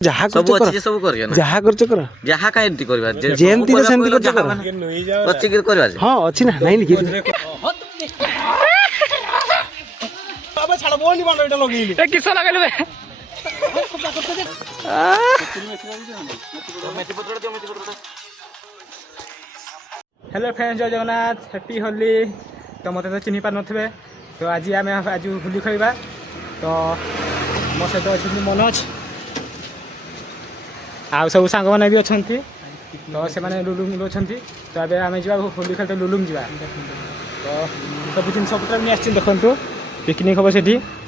ଯାହା ସବୁ କରୁଛ ଅଛି ଯେ ସବୁ କରିବା ନା ଯାହା କରୁଛ କର ଯାହା କାଇଁ ଏମିତି କରିବା ଯେମିତି ତ ସେମିତି କରୁଛ କର ଅଛି କି କରିବା ଯେ ହଁ ଅଛି ନା ନାଇଁ କି କିସ ଲଗେଇଲୁ ବେ हेलो फ्रेंड्स जय जगन्नाथ हैप्पी होली तो मत तो चिन्ह पार नथिबे तो आज आम आज होली खेलवा तो मो सहित अच्छे मनोज आउ सब सांग मैंने भी अच्छा तो से लुलुम अच्छा तो अब आम जा होली खेलते लुलुम जा तो सब जिन सब नहीं आस देखु पिकनिक हम से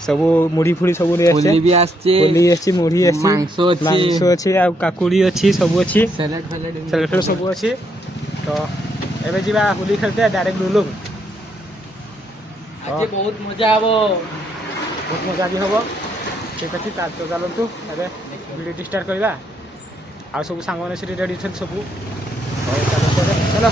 सब मुढ़ी फुड़ी सब नहीं मुढ़ी मांस अच्छी काकुड़ी अच्छी सब अच्छी सैलेड सब अच्छी तो एबे जीवा होली खेलते डायरेक्ट लुलुम बहुत मजा हम बहुत मजा भी हम ठीक अच्छे तो चलतु ए वीडियो स्टार्ट करवा आ सब सांग मैंने रेडी सब चलो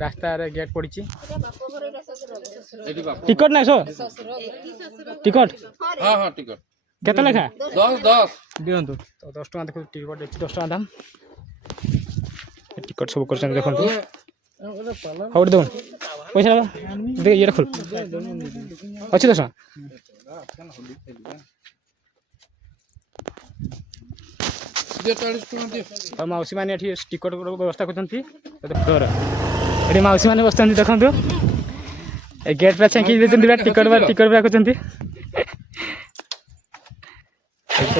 रास्ता गेट पड़ी टिकट ना सो टिकट हाँ हाँ टिकट केते लेखा 10 दियंतु तो 10 टका देखो टिकट अछि 10 टका दाम टिकट सब करछन देखंतु हौड दो पैसा दे ये रखल अछि 10 और मौसी मैंने टिकट व्यवस्था करते मौसी मैंने बसते देखो गेट पे छेकी टिकट टिकट करते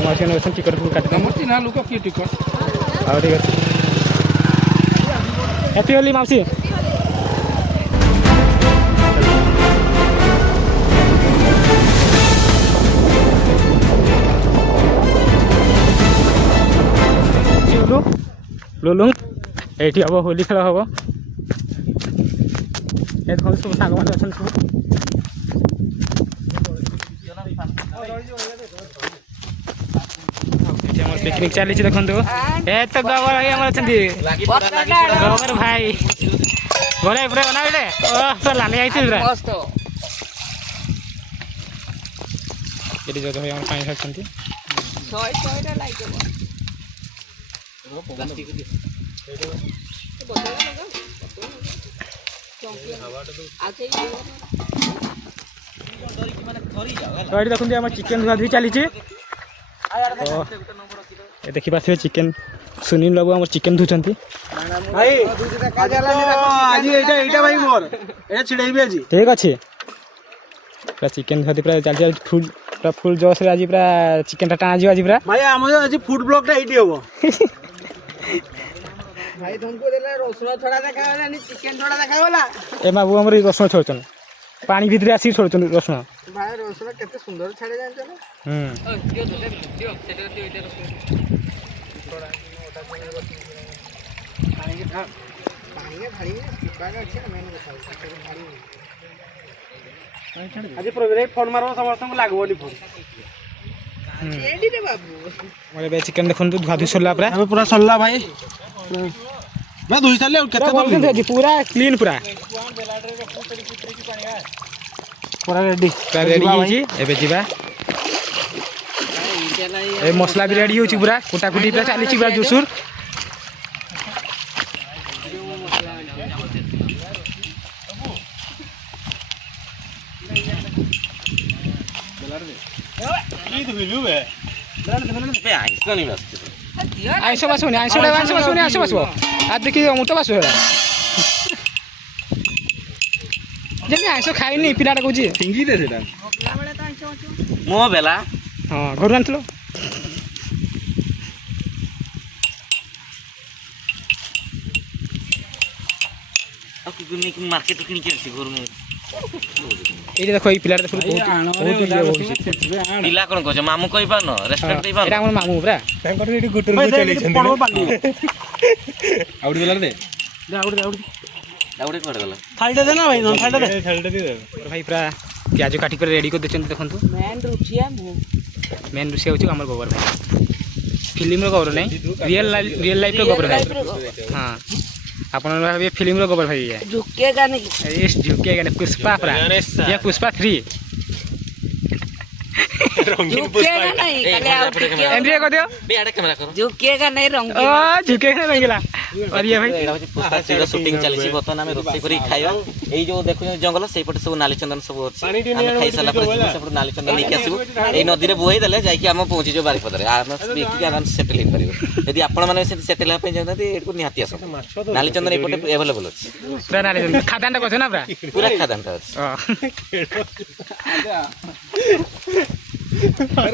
मौसी मैंने टिकट काट चिन्हा लोक कि टिकट हाँ ठीक है हैप्पी होली मौसी लुलुम ये हम होली खेल हम ये देखो सब सांग मैंने अच्छा सब पिकनिक चली देखो ए तो गवर भाई अच्छा गवर भाई गले पूरा बना तो लाली आई पूरा ये जो भाई पानी खाती देखो चिकेन धुआ धुई चली देखी पारे चिकेन सुनील बाबू आम चिकेन धुचंती ठीक अच्छे पूरा चिकेन धुआती पूरा चलती फुल पूरा फुल जोश आज पूरा चिकेन टाणा आज पूरा भाई आज फूड ब्लॉग टा एटी हम भाई तुमको देला रसुण थोड़ा देखावला नि चिकन थोड़ा देखावला ए बाबू हमर रसुण छोड़छन पानी भितरे आसी छोड़छन रसुण भाई रसुण केते सुंदर छाड़े जान चला दियो दियो सेटा दियो इटा रसुण ଆଜି ପ୍ରୋଗ୍ରାମ ଫୋନ ମାରବ ସମସ୍ତଙ୍କୁ ଲାଗିବନି ଫୋନ। ଆମର ଏବେ ଚିକେନ ଦେଖନ୍ତୁ ଧୁଆ ଧୁଇ ସରିଲା ପୁରା ଆମେ ପୁରା ସରିଲା ଭାଇ ନା ଧୋଇ ସାରିଲେ ଆଉ କେତେ ପୁରା କ୍ଲିନ୍ ପୁରା ପୁରା ରେଡି ପୁରା ରେଡି ହେଇଛି। ଏବେ ଯିବା ଏ ମସଲା ବି ରେଡି ହେଉଛି ପୁରା କୁଟାକୁଟି ପୁରା ଚାଲିଛି ପୁରା ଜୋରସୋର। ଆଇଁଷ ବାସିବନି ଆଇଁଷ ବାସିବନି ଆଇଁଷ ବାସିବ ଆଉ ଦେଖି ମୁଁ ତ ବାସିବ ହେରା ଯେମିତି ଆଇଁଷ ଖାଇନି ପିଲାଟା କହୁଛି ଫିଙ୍ଗିଦେ ସେଟା ମୋ ବେଲା ହଁ ଘରୁ ଆଣିଥିଲ ମାର୍କେଟ କିଣିକି ଆସିଛି ଘରୁ ଏଇଟା ଦେଖ ଏଇ ପିଲାଟା ଦେଖ ବହୁତ ଇଏ ହଉଛି। ପିଲା କଣ କହୁଛ ମାମୁ କହିପାରୁନ ରେସ୍ପେକ୍ଟ ଏଇଟା ଦେଇପାରୁନ ଆମର ମାମୁଁ ପୁରା ଆଉଡ଼ି ଦେଲାରେ ଦେ ଆଉଟେ କୁଆଡେ ଗଲା ଥାଳିଟା ଦେ ନା ଭାଇ ଥାଳିଟା ଦେ ଭାଇ ପୁରା ପିଆଜ କାଟି କରି ରେଡି କରି ଦେଇଛନ୍ତି ଦେଖନ୍ତୁ। ମେନ୍ ରୋଷେଇ ହେଉଛି ଆମର ଗୋବର ଭାଇ ଫିଲ୍ମର ଗୋବର ନାହିଁ ରିଏଲ ଲାଇଫର ଗୋବର ଭାଇ ହଁ ଆପଣ ଭାବିବେ ଫିଲ୍ମର ଗୋବର ଭାଇ झुकेगा नहीं ଝୁକେगा नहीं पुष्पा पूरा ये पुष्पा 3 झुकेगा नहीं खाली आउट एंट्री कर दियो बे आड़े कैमरा करो झुकेगा नहीं ओ रंगीन झुकेगा नहीं गेला और ये भाई ଏଇଟା ହଉଛି ପୁଷ୍ପା ସିର ସୁଟିଂ ଚାଲିଛି ବର୍ତ୍ତମାନ ଆମେ ରୋଷେଇ କରି ଖାଇବା ଏଇ ଯୋଉ ଦେଖୁଛନ୍ତି ଜଙ୍ଗଲ ସେଇପଟେ ସବୁ ନାଲି ଚନ୍ଦନ ସବୁ ଅଛି ଆମେ ଖାଇସାରିଲା ପରେ ଯିବୁ ସେପଟେ ନାଲି ଚନ୍ଦନ ନେଇକି ଆସିବୁ ଏଇ ନଦୀରେ ବୋହେଇ ଦେଲେ ଯାଇକି ଆମେ ପହଞ୍ଚିଯିବୁ ବାରିପଦାରେ ଆମେ ଆରାମ ସେଟେଲ ହେଇପାରିବୁ ଯଦି ଆପଣମାନେ ସେଠି ସେଟେଲ ହେବା ପାଇଁ ଚାହୁଁଛନ୍ତି ଏଇଠୁ ନିହାତି ଆସନ୍ତୁ ନାଲି ଚନ୍ଦନ ଏପଟେ ଆଭେଲେବଲ ଅଛି पूरा नाली खादानटा करछ ना पूरा ପୁରା ଖାଦାନଟା ଅଛି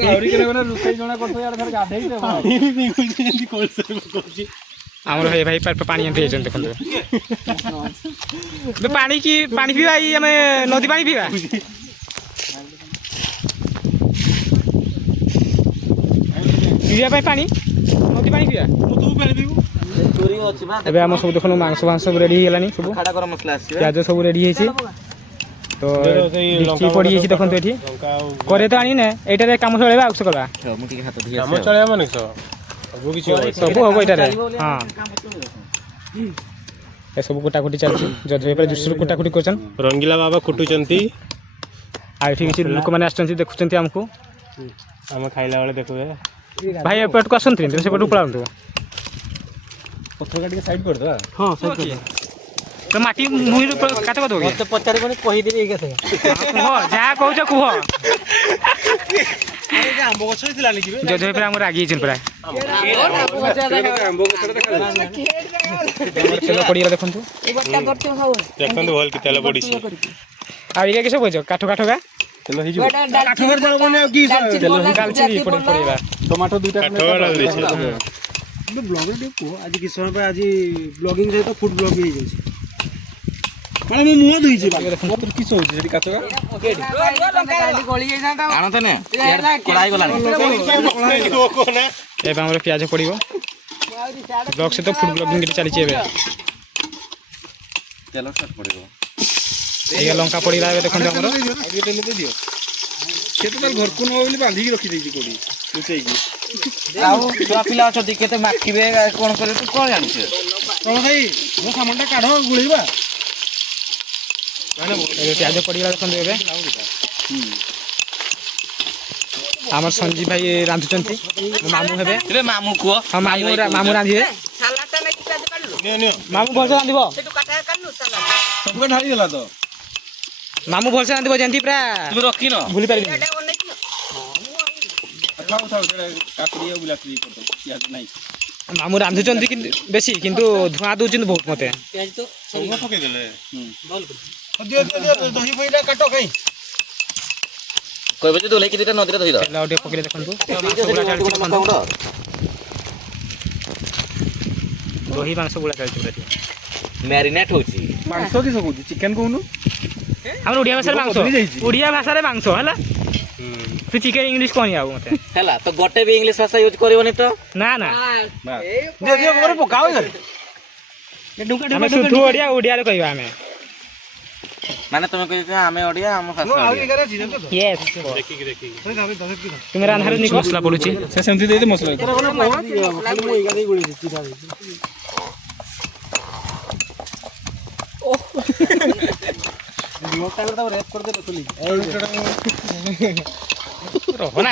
ଆଉଡ଼ି କେନେ ଗୋଟେ ରୋଷେଇ ଜଣା କରୁଛ ୟାର ଧର ଗାଧେଇ ଦେ ପାଣି ପିଉଛି ଯେମିତି କୋଳସେ ପକଉଛି ଆମର ଭାଇ ପାଣି ଏମିତି ହେଇଛନ୍ତି ଦେଖନ୍ତୁ ପାଣି କି ପାଣି ପିଇବା ଏଇ ଆମେ ନଦୀ ପାଣି ପିଇବା ପିଇବା ପାଇଁ ପାଣି ନଦୀ ପାଣି ପିଇବା ତୁ ପାଣି ପିଇବୁ ଚୋରି ଅଛି ବା ଏବେ ଆମ ସବୁ ଦେଖନ୍ତୁ ମାଂସ ସବୁ ରେଡି ହେଇଗଲାଣି ସବୁ ଖାଡ଼ା ଗରମ ମସଲା ଆସିବ ପିଆଜ ସବୁ ରେଡି ହେଇଛି ତ ଡିକ୍ଚି ପଡ଼ି ଯାଇଛି ଦେଖନ୍ତୁ ଏଠି ପରେ ତ ଆଣିନେ ଏଇଟାରେ କାମ ଚଳେଇବା ଆଉ କରିବା ମୁଁ ଟିକେ ହାତ ଧୋଇ ଆମ ଚଳେଇବା ମାନେ ସବୁ କିଛି ସବୁ ହବ ଏଇଟାରେ ହଁ ଏସବୁ କୁଟାକୁଟି ଚାଲିଛି ଜଜ ଭାଇ ଜୁସରୁ କୁଟାକୁଟି କରୁଛନ୍ ରଙ୍ଗିଲା ବାବା କୁଟୁଛନ୍ତି ଆଉ ଏଠି କିଛି ଲୋକମାନେ ଆସିଛନ୍ତି ଦେଖୁଛନ୍ତି ଆମକୁ ଆମେ ଖାଇଲା ବେଳେ ଦେଖୁବେ ଭାଇ ଏପଟକୁ ଆସନ୍ତୁ ସେପଟକୁ ପଳାନ୍ତୁ ପତ୍ର କାଟିକି ସାଇଡ୍ କରିଦେବା ହଁ ସାଇଡ୍ କରିଦେବା ତ ମାଟି ମୁହିଁରୁ କାଟ କରିଦେବ ମତେ ପଚାରିବନି କହିଦେବି ଏଇ କଥା କୁହ ଯାହା କହୁଛ କୁହ ଆମ୍ବ ଗଛ ହେଇଥିଲା ନିକିବେ ଜଜ ଭାଇ ଆମର ରାଗି ହେଇଛନ୍ତି ପୁରା ଆମ୍ବ ଗଛଟା ଦେଖାଯାଉଛି ତେଲ ପଡ଼ିଗଲା ଦେଖନ୍ତୁ ଦେଖନ୍ତୁ ଭଲ କି ତେଲ ପଡ଼ିଛି ଆଉ ଏଇଟା କିସ କହୁଛ କାଠ ଗା ତେଲ ହେଇଯିବ କାଠ ଘର ପଡ଼ିବନି ଆଉ କି ଡାଲଚିନି ପଡ଼ିବା ଟମାଟୋ ଦୁଇଟା କାଠ ଘର ଦେଇଛି ବ୍ଲଗରେ ଟିକେ କୁହ ଆଜି କିଛି ସମୟ ପାଇଁ ଆଜି ବ୍ଲଗିଂ ସହିତ ଫୁଡ୍ ବ୍ଲଗିଂ ହେଇଯାଉଛି ମାନେ ମୁଁ ମୁହଁ ଧୋଇଛି ଦେଖନ୍ତୁ କିସ ହେଉଛି ସେଠି କାଚ ଆଣ ତ ନେ କଡ଼ା ହେଇଗଲାଣି ଏବେ ଆମର ପିଆଜ ପଡ଼ିବ ବ୍ଲଗ ସହିତ ଫୁଡ୍ ବ୍ଲଗିଂ ଏଠି ଚାଲିଛି ଏବେ ତେଲ ଷ୍ଟାର୍ଟ ପଡ଼ିବ ଏଇ ଲଙ୍କା ପଡ଼ିଲା ଏବେ ଦେଖନ୍ତୁ ଆମର ସେ ତ ତାର ଘରକୁ ନବ ବୋଲି ବାନ୍ଧିକି ରଖିଦେଇଛି କୋଉଠି ଲୁଚେଇକି ଆଉ ଛୁଆ ପିଲା ଅଛନ୍ତି କେତେ ମାଖିବେ କଣ କରିବେ ତୁ କଣ ଜାଣିଛୁ ତମ ଭାଇ ମୋ ସାମାନଟା କାଢ ଗୁଳେଇବା ଏବେ ପିଆଜ ପଡ଼ିଗଲା ଦେଖନ୍ତୁ ଏବେ ଆମର ସଞ୍ଜୀବ ଭାଇ ରାନ୍ଧୁଛନ୍ତି ମାମୁଁ ହେବେ ଏବେ ମାମୁ କୁହ ହଁ ମାମୁଁ ରାନ୍ଧିବେ ମାମୁଁ ଭଲସେ ରାନ୍ଧିବ ସବୁ ଢାଳିଗଲା ତ ମାମୁଁ ଭଲସେ ରାନ୍ଧିବ ଯେମିତି ପୁରା ତୁମେ ରଖିନ ଭୁଲି ପାରିବିନି ମାମୁଁ ରାନ୍ଧୁଛନ୍ତି କିନ୍ତୁ ବେଶୀ କିନ୍ତୁ ଧୂଆଁ ଦଉଛନ୍ତି ବହୁତ ମତେ କହିବେ ଯେ ଓହ୍ଲେଇକି ଦୁଇଟା ନଦୀରେ ଧୋଇଦ ତେଲ ଟିକେ ପକେଇଲେ ଦେଖନ୍ତୁ ଦହି ମାଂସ ଗୁଳା ଚାଲିଛି ପୁରା ମ୍ୟାରିନେଟ୍ ହେଉଛି ମାଂସ କିସ କହୁଛୁ ଚିକେନ କହୁନୁ ଆମର ଓଡ଼ିଆ ଭାଷାରେ ମାଂସ ଓଡ଼ିଆ ଭାଷାରେ ମାଂସ ହେଲା तू चिकेन इंग्लिश कहनी आउ मते ହେଲା ତ ଗୋଟେ ବି ଇଂଲିଶ ଭାଷା ୟୁଜ କରିବନି ତ ना ना ଦେ ଦିଅ ଗୋବର ପକାओ ଘରେ ଆମେ শুদ্ধ ଓଡ଼ିଆ ଓଡ଼ିଆରେ କହିବା ଆମେ ମାନେ ତମେ କହିଛ ଆମେ ଓଡ଼ିଆ ଆମ ଭାଷା ଆଉ ଓଡ଼ିଆ। ଏଗାରେ ଅଛି ଜାଣିଛ ତ यस ଦେଖିକି तुम रांधारे निको मसला पडुची ସେ ସେମିତି ଦେଇଦେ ମସଲା ଏରା ମାନେ ଖାଲି ମୁଁ ଏଗାରେ ଗୋଳେଇ ଦେଇଛି ଚିଠା ଦେଇଛି ବ୍ଲଗ ଟାଇମରେ ତାକୁ ରେଟ୍ କରିଦେଲେ ଖୋଲି रहो ना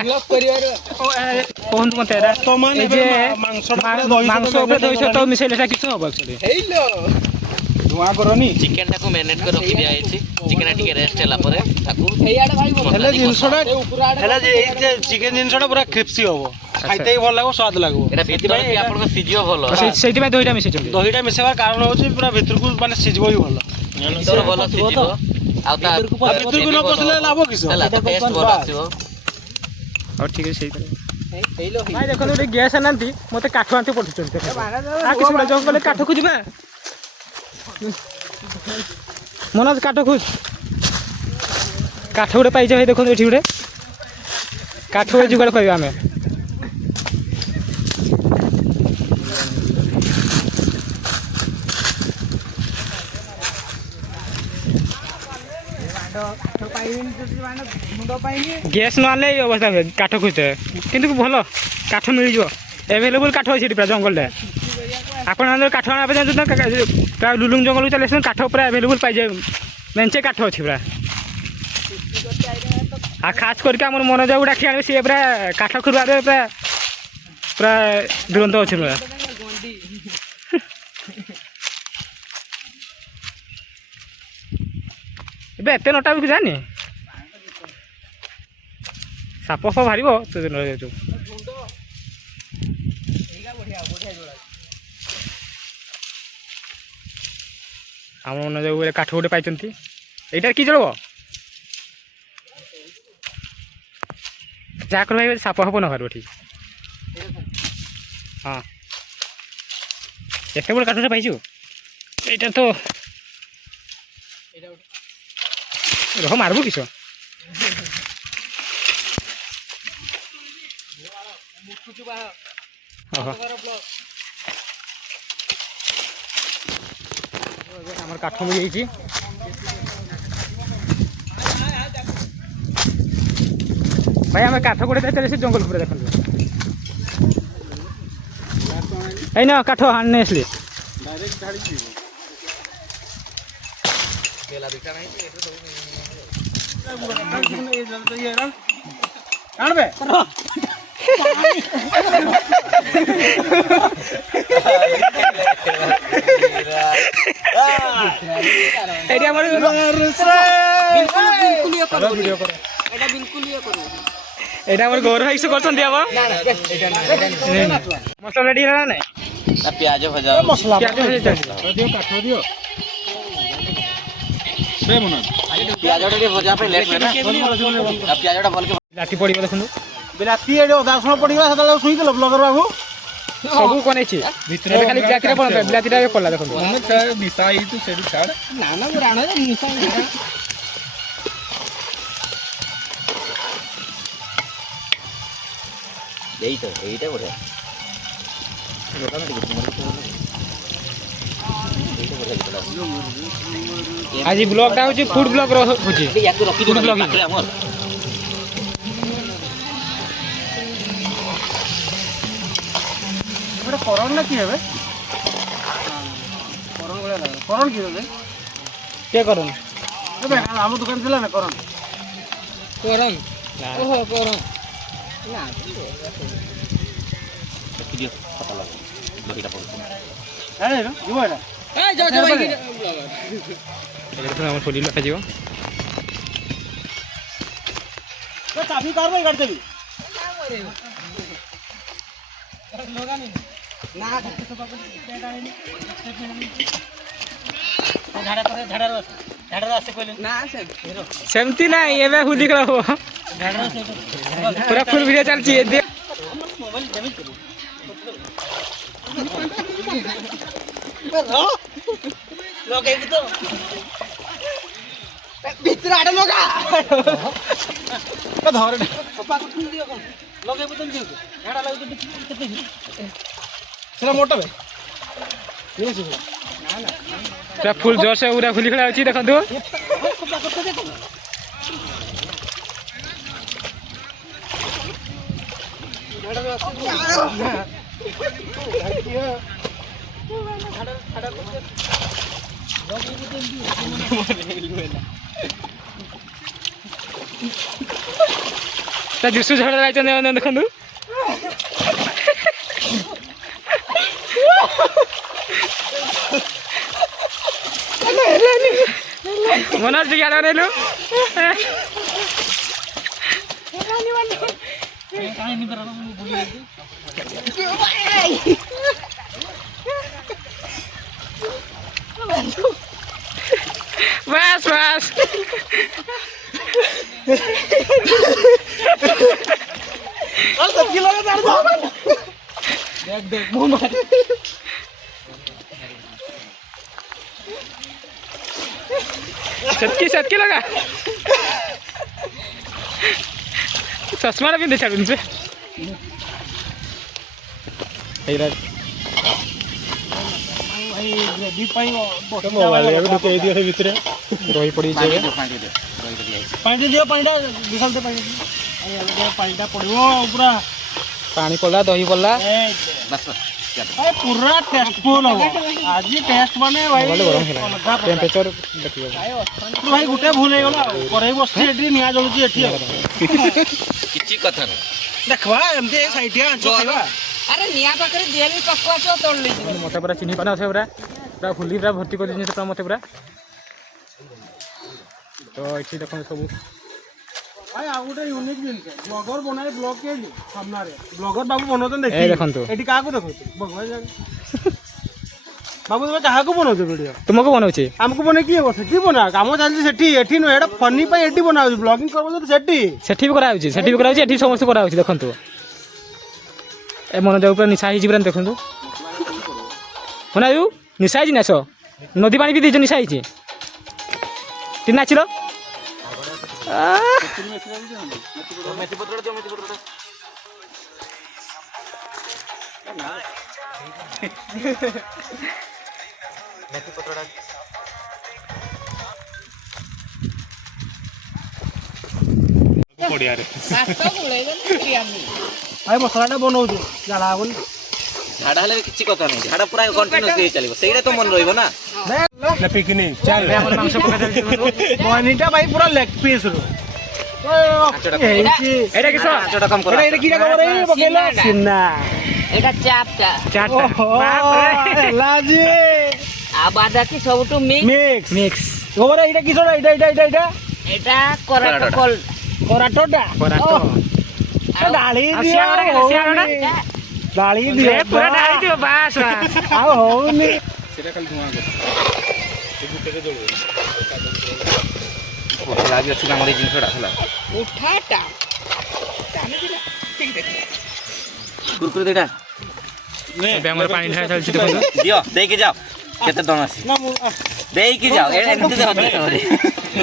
कोहन मते एरा ତ ମାନେ ए जे ମାଂସଟା मांस उपरे दही सହିତ ମିଶେଇଲେ ଟା କିଛି ହବ actually ଧୂଆଁ କରନି ଚିକେନ ଟାକୁ ମ୍ୟାରିନେଟ କରି ରଖି ଦିଆଯାଇଛି ଚିକେନ ଟିକେ ରେଷ୍ଟ ହେଲା ପରେ ତାକୁ ହେଲେ ଜିନିଷଟା ହେଲା ଯେ ଏଇ ଯେ ଚିକେନ ଜିନିଷଟା ପୁରା କ୍ରିସ୍ପି ହବ ଖାଇତେ ବି ଭଲ ଲାଗିବ ସ୍ୱାଦ ଲାଗିବ ଏଟା ଭିତରେ କି ଆପଣଙ୍କ ସିଝିବ ଭଲ ସେଇଥିପାଇଁ ଦହିଟା ମିଶେଇଛନ୍ତି ଦହିଟା ମିଶାଇବାର କାରଣ ହଉଛି ପୁରା ଭିତରକୁ ମାନେ ସିଝିବ ବି ଭଲ ଭିତର ଭଲ ସିଝିବ ଆଉ ତା ଭିତରକୁ ନ ପଶିଲେ ଲାଭ କିସ ହେଲା ତା ଟେଷ୍ଟ ଭଲ ଆସିବ और ठीक है सही भाई देखो गोटे गैस आनाती मत काठ आंटी पठुंट जंगल काठ खोजा मनोज काठ खोज काठ गोटे पाइछ भाई देखो ये गोटे काठ गोटे जुगाड़ कर आम गैस न आने अवस्था हुए काठ खोजते किंतु भल काठ मिल एभेलेबल काठ अच्छी पूरा जंगल आप काठ आना प्राय लुलुंग जंगल चले काठ पूरा एभेलेबल पाई जाए मेंचे काठ अच्छी पूरा आ खास करके आम मनोज गुड़ा आने सी पूरा काठ खुरबार पूरा पूरा दुरंत अच्छे पूरा एत नटा भी जानी साप फाप बाहर तो आम मन जो काठ गोटे पाई यहाँ कि जल जहाँ कर भाई साप फाप न बाहर ठीक हाँ एत बड़ काठटा पाइछु यहाँ तो रह मारबू किस आम काठ मिल जाइए भाई आम काठ गोटे चले से जंगल पूरा देखते ना काठ आने आसली गौर भाई से मसला रेडी है ना प्याज भजा मसला प्याज भजा दियो काठ दियो से मनोज प्याज टे भजा पे लेट ना प्याज टा भल के लाठी पड़िबो देखनु बिलाती एडे अदा सुन पड़िबा सदा सुई देलो ब्लॉगर बाबू सबू कोने छी भीतर खाली बिलाती रे पड़ता बिलाती रे पड़ला देखनु ଆମେ ଛାଡ଼ ନିଶା ହେଇ ତୁ ସେଠି ଛାଡ଼ ନା ନା ମୁଁ ରାଣ ନିଶା এইটা বড় आज ब्लॉग टा होची फूड ब्लॉग होची याको रखी दो पाखरे हमर बड़ा करण ना की हेबे करण बोला लगा करण की हेबे के करन एबे हम दुकान दिला ना करण ओहो करण वीडियो पता लगा लहीटा पड़छ अरे ना जीव एटा ए जा जा भाई देखो हम थोड़ी लखा जीव तो चाबी कारबे गाड़ देबी ना सेमती ना एबे हुली करा हो पूरा फुल वीडियो चलची दे लोग एक तो भीतर आडे लोगा ଧରେ କପା କରୁଥିଲି ଦିଅ କଣ ଲଗେଇ ବଦଲ ଦିଅ ଏଡା ଲାଗୁଛି କେତେ ସେଟା ମୋଟା ବେ ଇଏ ସେ ପୁରା ଫୁଲ୍ ଜୋରସେ ପୁରା ଖୁଲି ଖେଳା ଅଛି ଦେଖନ୍ତୁ। କପା କରତେ ଦେଖ ତା ଯୀଶୁ ଝଡ଼ ଯାଇଛନ୍ତି ଦେଖନ୍ତୁ। ମନ ଅଛି ଗାଡ ନେଲୁ ବାସ୍ ବାସ୍ सटकी सटकी लगा चश्मा पिंधे छाड़ुन से रही पड़ी पानी दियो पानीटा विशाल दे पानीटा पड़ो पूरा पानी पड़ला दही पड़ला बस बस ए पूरा टेस्टफुल हो आज टेस्ट माने भाई टेम्परेचर देखियो भाई गुटे भूल हे गला करे बसछि एठी निया जळुछि एठी किछि कथा न देखबा एमते ए साइडिया आंचो खाइबा अरे निया पाखरे दियाली पकुआ चो तोड़ ले मते पूरा चिन्ही पाना छै पूरा फुली पूरा भर्ती कर दिने पूरा मते पूरा तो एठी देखो सब भाई आ गुटे यूनिक जिनस ब्लॉगर बनाए ब्लॉग के सामना रे ब्लॉगर बाबू बनोतन ए देखि देखंतु एठी काको देखो भगवान जान बाबू तुम काको बनोछ वीडियो तुमको बनाउछि हमको बने की हो सेठी बना काम चलछि सेठी एठी न एडा फनी पे एठी बनाउ ब्लॉगिंग करबो तो सेठी भी कराउछि एठी समस्त कराउछि देखंतु ए मन जाउ पूरा निशा हिजि पूरा देखंतु बनायु निशा हिजि नासो नदी पानी भी दिजो निशा हिजि ती नाचिलो मेथी पत्र दियो मेथी पत्र मेथी पत्र पड़िया रे भात गुळेले बिरयानी भाई मसलाटा बनौछु जाला आबन झाड़ा हेले किछि कथा नै झाड़ा पूरा कंटीन्यूअसली चलिबो सेइडा तो मन रहइबो ना ना पिकनिक चल हमर मांस पका चलछि बनिटा भाई पूरा लेग पीस रो एटा किसो छोटा कम करा एटा किरा खबर ए बकेला सिन्ना এটা চাপটা चारटा लाजी আবাদা কি সবটু मिक्स मिक्स খবর এটা কিসো এটা এটা করাটো কল कराटोटा पराटो डाली दिया सियाड़ा डाली दिया ए पूरा डाली दियो बास आ होनी সেটা খালি ধোঁয়া করে এই বুটেরে জলবে ओला भी अछि हमर जिनसडा हला উঠাটা টানে দিলা ঠিক দেখি कुरकुरे देटा बे हमर पानी ढाल चलछि देखो दियो दे के जाओ केते दम अछि ना दे के जाओ एमते दे होते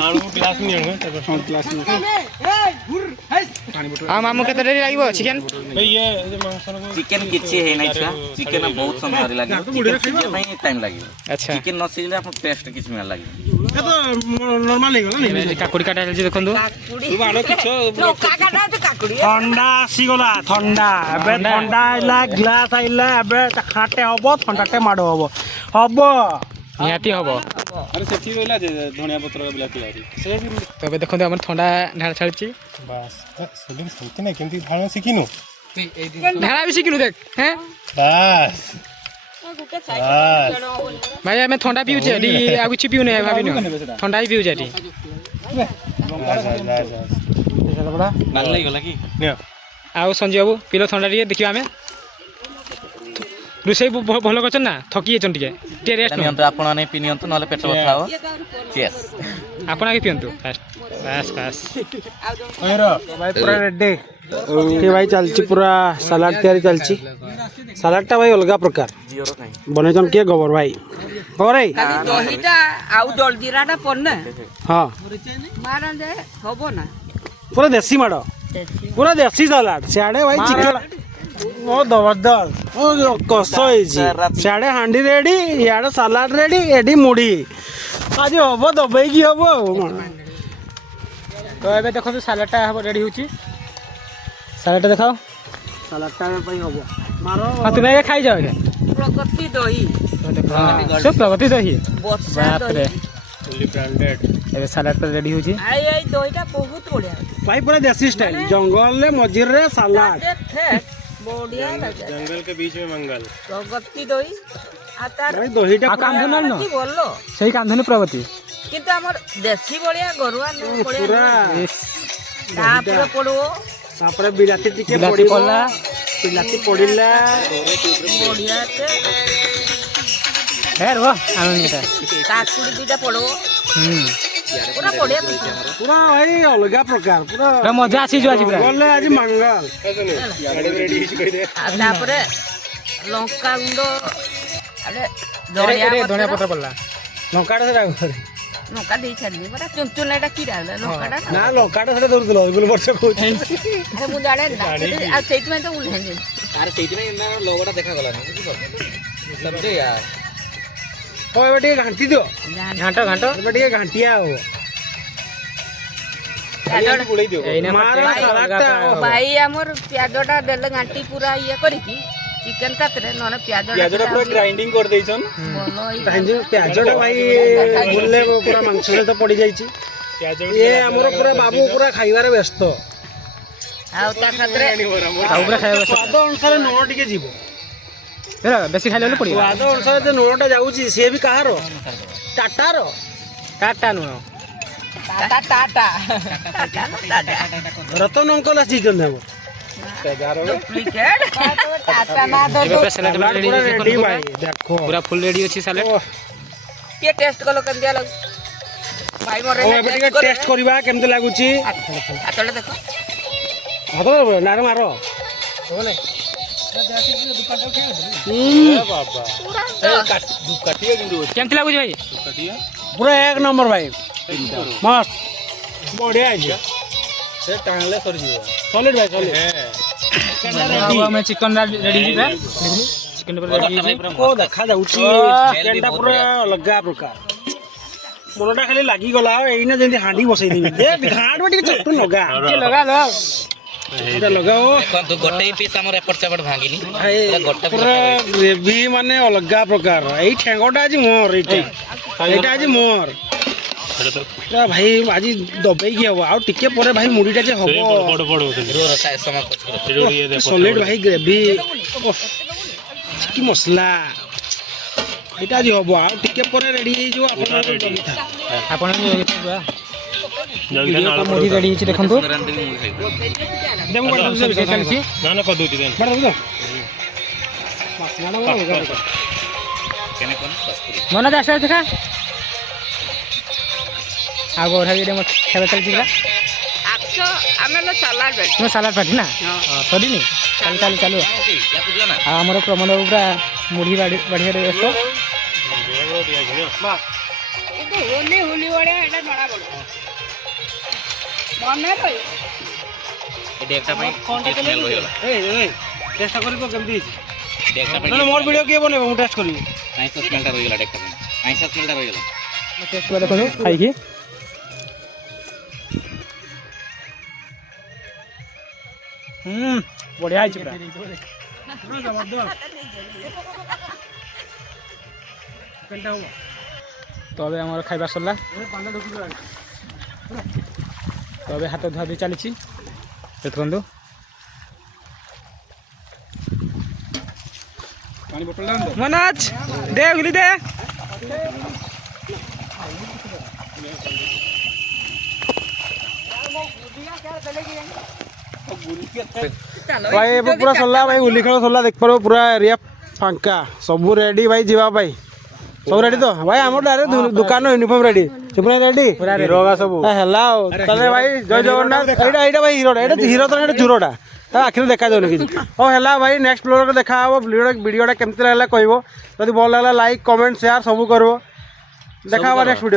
आलू ग्लास नहीं है तब ग्लास में ए घुर हेस आ मामू केते देरी लागिवो चिकन भाई ये मांस को चिकन किछि हे नै छा चिकन बहुत समय लागि चिकन में टाइम लागि अच्छा चिकन न सिले अपन टेस्ट किछ में लागि ये तो नॉर्मल है नहीं काकुड़ी काटा चलछि देखंतु কাকুড়ি বানো কিছু কাকাটা তো কাকুড়ি ठंडा आसीगला ठंडा एबे ठंडा आइला ग्लास आइला एबे खाटे हबो ठंडाटे माडो हबो निहाती हबो আরে সেটি কইলা যে ধনিয়া পত্র বিলাতি আরি से भी तबे देखंतु हमर ठंडा ढाल चलछि बस सेदिन सल्ती ना केमती भालो सिकिनु ढाला भी सिकिनु देख हैं बस গুটে সাইড भाई हमें ठंडा पिउ छै डी आ कुछ पिउ नै भाबिनु ठंडा ही पिउ छै डी चल बड़ा नाल लई गला की आउ संजय बाबू पिलो ठंडा टिके देखियो हमें रुसई भलो करछन ना थकी जेचन टिके टे रेस्ट नियंत आपण नै पिनियंत नले पेट बथा हो चेस आपण आगे पियंतु फास्ट बस बस भाई पूरा रेडी के भाई चलची पूरा सलाड तैयारी चलची सलाड टा भाई अलगा प्रकार जियोरो काई बनेजन के गोबर भाई गोबर है দহিটা আউ জলজিরাটা পড় না हां মারা দে হবো না पूरा देसी माड़ पूरा देसी सलाड सियाड़े भाई चिकन बहुत जबरदस्त ओ कस सियाड़े हांडी रेडी इयाड़े सलाड रेडी एडी मुड़ी आज हम दबेगी हम तो ये देखो सालाडटा रेडी होची सालाडटा देखाओ सलाडटा हम मारो हाँ तुम्हें ये खाई जाओ प्रगति दही सब प्रगति दही बर्षा बाप रे दही फुली ब्रांडेड ये सालाडटा रेडी होची आई आई दहीटा बहुत बढ़िया भाई पूरा देसी स्टाइल जंगल ले मजिर रे सलाड बढ़िया लगे जंगल के बीच में मंगल प्रगति दही आ तार भाई दहीटा आ काम धुना न কি বললো सही काम धुने प्रगति কিন্তু আমার দেশি বড়িয়া গরুয়া নো पूरा বড়িয়া তারপরে পড়বো तापरे बिलाती टिके बिलाती पड़ला बिलाती पड़िला বড়িয়াতে है रो आनंद এটা কাকুড়ি দুইটা পড়বো পুরা हम বড়িয়া पूरा भाई अलग प्रकार पूरा पूरा मजा आसी जो आज पूरा गले आज मंगल रेडी कह दे আর তারপরে লঙ্কা গুঁড়ো আরে अरे ধনিয়া धनिया পত্র पत्र पड़ला लंकाटा से करे লঙ্কা দিয়ে ছাড়বি বড় চুনচুন এটা কি রাখলে লঙ্কাটা না ना लंकाटा से दौड़ुतलो गुल वर्ष को আরে ମୁଁ ଜାଣେ ନା ଆଉ ସେଇଥିପାଇଁ ତ ଉଲ୍ଲେଖ ଆରେ ସେଇଥିପାଇଁ ଏନ୍ତା ଲୋଗୋଟା ଦେଖାଗଲାନି ବୁଝିପାରୁଛ ସମଝେ ୟାର ओ एबे टिके घांटी दियो घाटो घाटो एबे टिके घांटिया हो बुलाई दियो एइना मारा सलाडटा ଭାଇ ଆମର ପିଆଜଟା ଦେଲେ ଘାଣ୍ଟି ପୁରା ଇଏ କରିକି ଚିକେନ କାତରେ ନହେଲେ ପିଆଜଟା ପୁରା ଗ୍ରାଇଣ୍ଡିଂ କରି ଦେଇଛନ୍ ଭଲ तांजी प्याजटा भाई बोलले पूरा मांस से तो पड़ी जाईची ପିଆଜ ये हमरो पूरा बाबू पूरा खाइबारे व्यस्त ଆଉ ତା ଖାତରେ ଆଉ पूरा खाଇବା स्वाद अनुसार नोट टिके जीवो हेरा बेसी खाइले बोले पड़िबा स्वाद अनुसार जे नोटा जाउची से भी कहार टाटार काटा नु टाटा टाटा टाटा रतन अंकल सीजन देबो डुप्लीकेट टाटा ना दो पूरा सलाड रेडी पूरा रेडी भाई देखो पूरा फुल रेडी अछि सलाड के टेस्ट कलो केमदिया लागु भाई मोरे ओ एबे टिके टेस्ट करबा केमते लागुची आतले देखो हाथ नार मारो बोले बाबा पूरा काटिया किंतु केमति लागु भाई काटिया पूरा एक नंबर भाई मस्त बढ़िया है से टांगले सर जीव सॉलिड भाई सॉलिड अब मैं चिकन रेडी जी देखो चिकन पूरा रेडी जी को देखा जाउची चिकनटा पूरा अलगा प्रकार मोरटा खाली लागी गला एइना जेंति हांडी बसै दिबी दे घाट बटी चट्टू लगा लगा लो एटा लगाओ ଦେଖନ୍ତୁ ଗୋଟେ ପିସ୍ ଆମର ଏପଟ ସେପଟ ଭାଙ୍ଗିନି ଭାଇ ପୁରା ଗ୍ରେଭି ମାନେ ଅଲଗା ପ୍ରକାର ଏଇ ଠେଙ୍ଗଟା ଆଜି ମୋର ଏଇଟା ଆଜି ମୋର ପୁରା ଭାଇ ଆଜି ଦବେଇକି ହବ ଆଉ ଟିକେ ପରେ ଭାଇ ମୁଢ଼ିଟା ଯେ ହବ ବଡ଼ ବଡ଼ ସଲିଡ୍ ଭାଇ ଗ୍ରେଭି କି ମସଲା ଏଇଟା ଆଜି ହବ ଆଉ ଟିକେ ପରେ ରେଡି ହେଇଯିବ ଆପଣ ଜମିଥା ଆପଣ मुढ़ी रेडी होची देखंतु ଦେବୁ ବଡ଼ ଦଉଛ ଚାଲିଛି ନା ନା କରିଦଉଛି ଦେନ ବଡ଼ ଦଉଛ ମସଲାଟା ମୋର ଅଲଗା ପ୍ରକାର ମନ ଦାସ ଦେଖା ଆଉ ଗୋଢା ଦିରେ ମତ ଖାଇବା ଚାଲିଛି ପୁରା ଆକ୍ସो ଆମେ ସାଲାଡ ବେଟ ତୁମେ ସାଲାଡ ପାଟି ନା ସରିନି ଚାଲୁ ଚାଲୁ ଚାଲୁ ଆଉ ଆମର ପ୍ରମୋଦ ବାବୁ ପୁରା ମୁଢ଼ି ବାଢ଼ିବାରେ ବ୍ୟସ୍ତ କିନ୍ତୁ ହୋଲି ହୋଲି ଭଳିଆ ଏଟା ଜଣା ପଡେ ମନେ ରହି ଏଠି একটা ପାଇଁ ସ୍ମେଲ ରହିଗଲା ଏଇ ଟେଷ୍ଟ କରିବ କେମିତି ହେଇଛି ଏଠି একটা ପାଇଁ ନହେଲେ ମୋର ଭିଡ଼ିଓ କିଏ ବନେଇବ ମୁଁ ଟେଷ୍ଟ କରିବି ଆଇଁଷ ସ୍ମେଲଟା ରହିଗଲା একটা ପାଇଁ ଆଇଁଷ ସ୍ମେଲଟା ରହିଗଲା ଟେଷ୍ଟ କରି ଦେଖନ୍ତୁ ଖାଇକି ବଢ଼ିଆ ହେଇଛି ପୁରା ତ ଏବେ ଆମର ଖାଇବା ସରିଲା ତ ଏବେ ହାତ ଧୁଆ ଧୁଇ ଚାଲିଛି ଦେଖନ୍ତୁ ମନୋଜ ଦେ ଗୁଲି ଦେ भाई ଏବେ ପୁରା ସରିଲା ଭାଇ ଗୁଲି ଖେଳ ସରିଲା ଦେଖିପାରିବ ପୁରା ଏରିଆ ଫାଙ୍କା ସବୁ ରେଡି ଭାଇ ଯିବା ପାଇଁ ସବୁ ରେଡି ତ ଭାଇ ଆମର ଡାଇରେକ୍ଟ ଦୋକାନ ୟୁନିଫର୍ମ ରେଡି ସୁପୁରା ରେଡି ହିରୋଗା ସବୁ ହେଲା ଆଉ ତାହେଲେ ଭାଇ ଜୟ ଜଗନ୍ନାଥ ଏଇଟା ଏଇଟା ଭାଇ ହିରୋଟା ଏଇଟା ହିରୋ ତ ଏଇଟା ଚୁରୋଟା ତା ଆଖିରେ ଦେଖାଯାଉନି କିଛି ହଉ ହେଲା ଭାଇ ନେକ୍ସଟ ବ୍ଲଗରେ ଦେଖା ହବ ଭିଡ଼ିଓଟା କେମିତି ଲାଗିଲା କହିବ ଯଦି ଭଲ ଲାଗିଲା ଲାଇକ୍ କମେଣ୍ଟ ସେୟାର ସବୁ କରିବ ଦେଖା ହବ ନେକ୍ସଟ ଭିଡ଼ିଓ